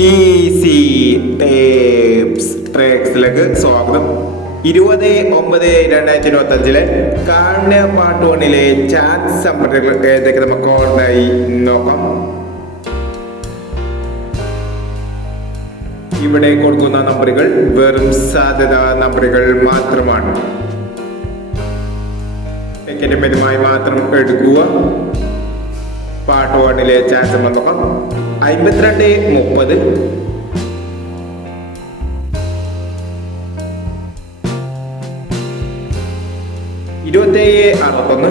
Easy tapes ട്രേക്സിലേക്ക് സ്വാഗതം. 20/9/2025 കാണ്യ part 1 chat സമ്പർക്കങ്ങൾ ഏതൊക്കെ നമുക്ക് ഓൺലൈനായി നോക്കാം. ഇവിടെ കൊടുക്കുന്ന നമ്പറുകൾ വെറും സാധ്യതാ നമ്പറുകൾ മാത്രമാണ്. സെക്കൻഡുമായി മാത്രം എടുക്കുക. പാർട്ട് 1 ചാറ്റ് സമ്പർക്കം നോക്കാം. 52 30 27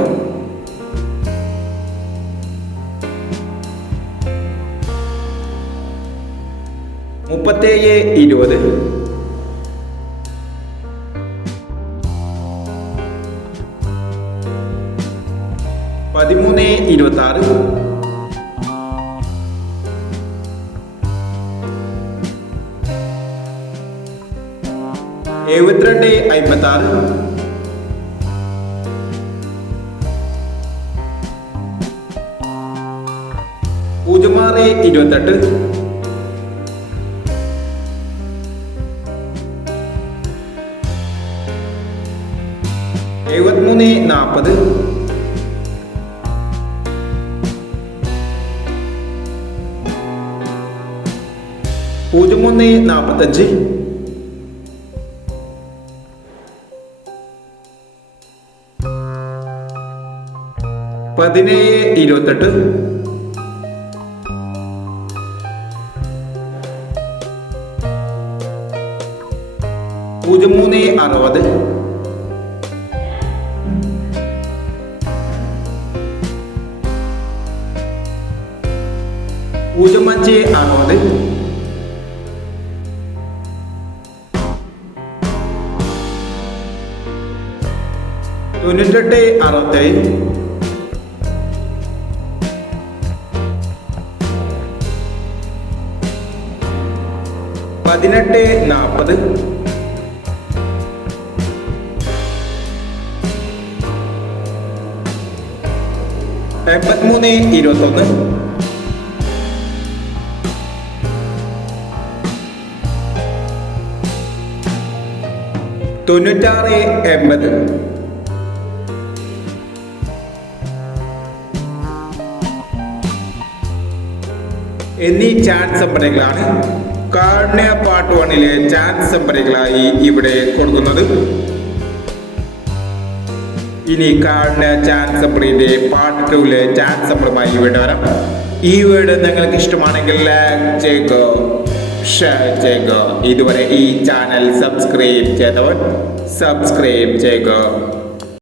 61 37 20 13 26 72 56 06 28 73 40 01 45 17 28 03 60 05 60 98 67 18 40 83 21 96 80 എന്നീ ചാറ്റ് സമ്പന്നങ്ങളാണ് കാണ്യ പാർട്ട് 1 ചാറ്റ് സമ്പന്നങ്ങളായി ഇവിടെ കൊടുക്കുന്നത്. ഇനി കാണ്യ ചാറ്റ് സമ്പറിന്റെ പാർട്ട് 2 ചാറ്റ് സമ്പറുമായി ഇവിടെ വരാം. ഈ വീഡിയോ നിങ്ങൾക്ക് ഇഷ്ടമാണെങ്കിൽ ലൈക്ക് ചെയ്യുക, ഷെയർ ചെയ്യുക. ഇതുവരെ ഈ ചാനൽ സബ്സ്ക്രൈബ് ചെയ്തവർ സബ്സ്ക്രൈബ് ചെയ്യുക.